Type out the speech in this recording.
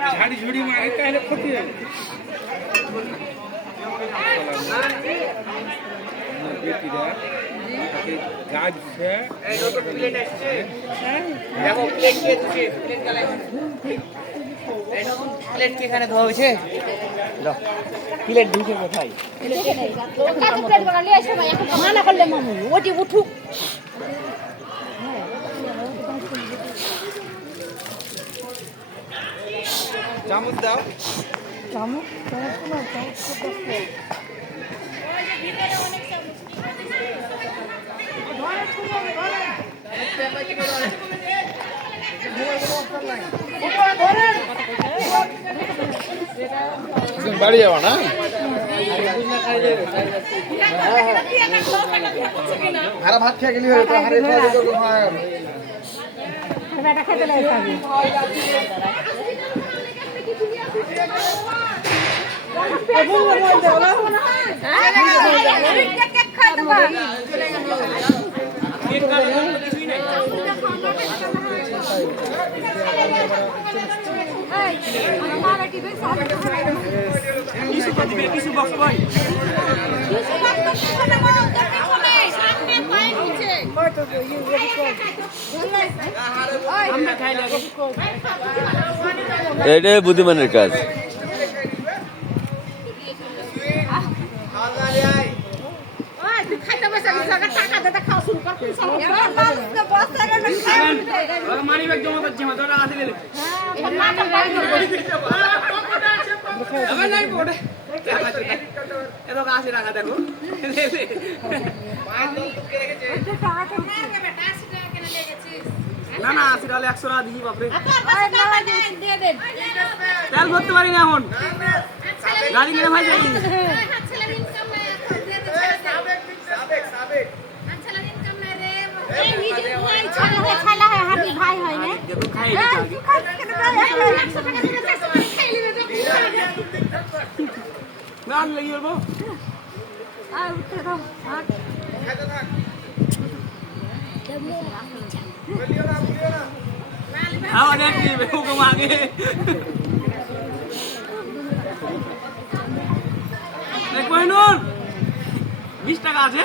झाड़ी झुड़ी मारे कहले खोटी है बेटी दा गाज से तो प्लेट আসছে দেখো প্লেট কে দিছে প্লেট গালাই এই নতুন প্লেট কি এখানে ধোয়া হয়েছে দাও প্লেট দিছে কোথায় প্লেট নেই কত প্লেট বাগালি এসে ভাই এখন মানা করলে মামু ওটি উঠুক চামচ দাও চামচ চামচ না চামচ কত ওই যে ভিতরে অনেক চামচ ধরে ছুঁড়ে ধরে বাড়ি যাওয়া না হারা ভাত খেয়ে গেলি খেতে লাগে এটাই বুদ্ধিমানের কাজ। না না 80 টাকা 100 টাকা দিই বাপরে তেল ভরতে পারি না এখন গাড়ি কিনে ভাই যাই গান লাগি বলবো हाँ देखिए बेहू को मांगे देखो इन्हों 20 টাকা আছে